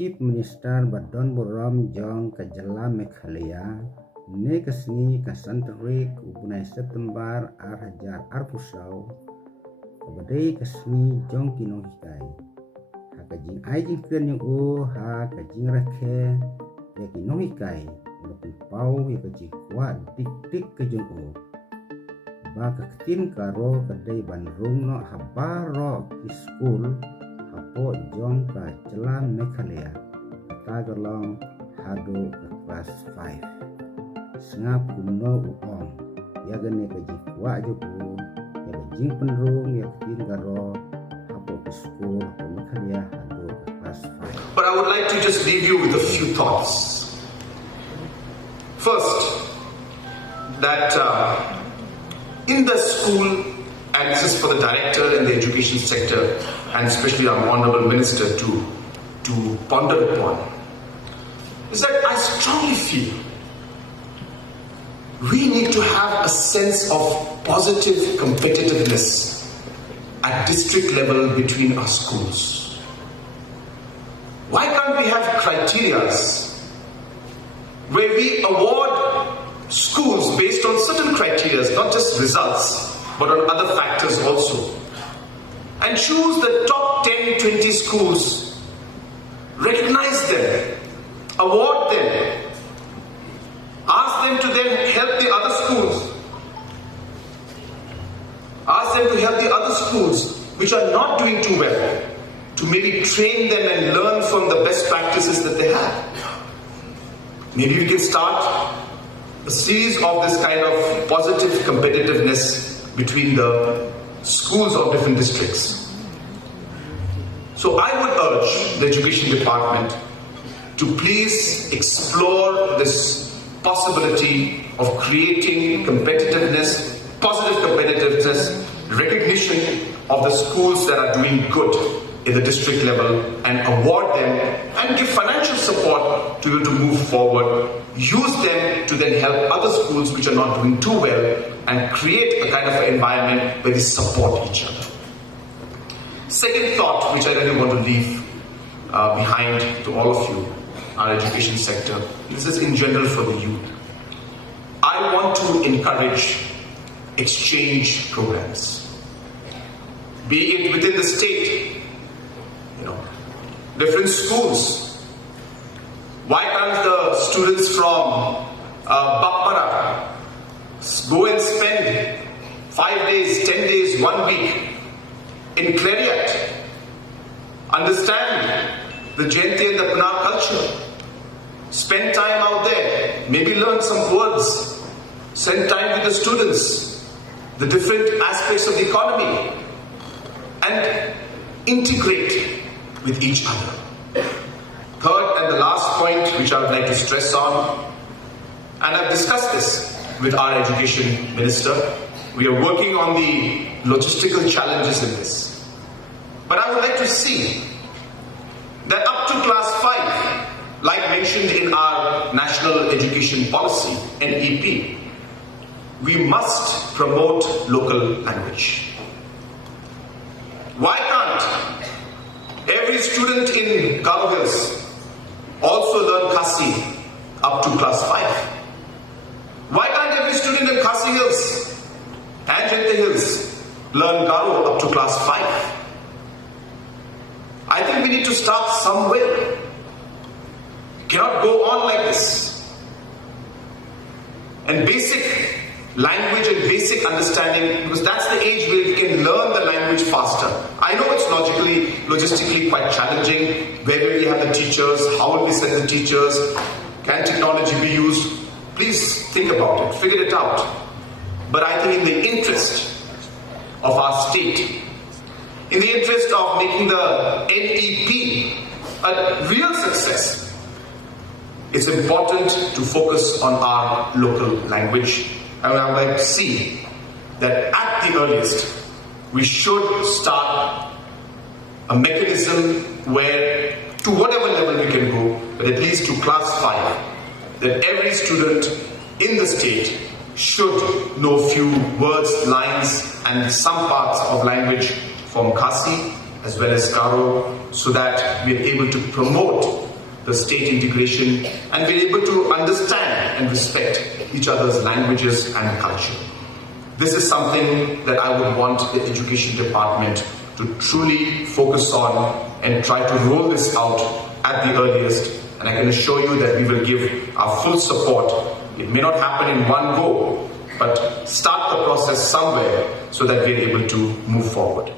Chief Minister Badon Borom Jong Kajala Mekhalaya Nekasni Kasantrik Ubunai September Arhajar Arpusau Kabadai Kasni Jong Kinong Hikai Hakajing Aijing Kren yung Hakajing Rakhe Yakinong Hikai Ulapin Pau Yakajing Kwa Dik Kajung Baka ktien Garo kadai pynrung no habaro ki school hapo jong ka jalan Meghalaya kata galong haduh ke kelas 5 sengap kumno uong ya gane kaji kwa juku ya kajing pynrung ya ktien Garo hapo ki school hapo Meghalaya haduh ke kelas 5. But I would like to just leave you with a few thoughts. First, that in the school, and this is for the director in the education sector, and especially our Honorable Minister to ponder upon, is that I strongly feel we need to have a sense of positive competitiveness at district level between our schools. Why can't we have criteria where we award schools based on certain criteria, not just results, but on other factors also, and choose the top 10, 20 schools, recognize them, award them, ask them to then help the other schools, ask them to help the other schools which are not doing too well, to maybe train them and learn from the best practices that they have. Maybe we can start a series of this kind of positive competitiveness between the schools of different districts. So I would urge the education department to please explore this possibility of creating competitiveness, positive competitiveness, recognition of the schools that are doing good in the district level and award them and give financial support to you to move forward. Use them to then help other schools which are not doing too well and create a kind of an environment where they support each other. Second thought, which I really want to leave behind to all of you, our education sector, this is in general for the youth. I want to encourage exchange programs, be it within the state, different schools. Why can't the students from Bakpara go and spend 5 days, 10 days, 1 week in Clariat, understand the Jayanti and the Puna culture, spend time out there, maybe learn some words, spend time with the students, the different aspects of the economy, and integrate with each other. Third and the last point which I would like to stress on, and I've discussed this with our education minister, we are working on the logistical challenges in this. But I would like to see that up to class 5, like mentioned in our National Education Policy, NEP, we must promote local language. Why can't every student in Garo Hills also learn Khasi up to class 5? Why can't every student in Khasi Hills and Jayanti Hills learn Garo up to class 5? I think we need to start somewhere. Cannot go on like this. And basic language and basic understanding, because that's the age where we can learn the language faster. I know it's logistically quite challenging. Where will we have the teachers? How will we send the teachers? Can technology be used? Please think about it, figure it out. But I think in the interest of our state, in the interest of making the NEP a real success, it's important to focus on our local language. And I would like to see that at the earliest, we should start a mechanism where, to whatever level we can go, but at least to class 5, that every student in the state should know few words, lines, and some parts of language from Khasi as well as Garo, so that we are able to promote the state integration, and we're able to understand and respect each other's languages and culture. This is something that I would want the education department to truly focus on and try to roll this out at the earliest. And I can assure you that we will give our full support. It may not happen in one go, but start the process somewhere so that we're able to move forward.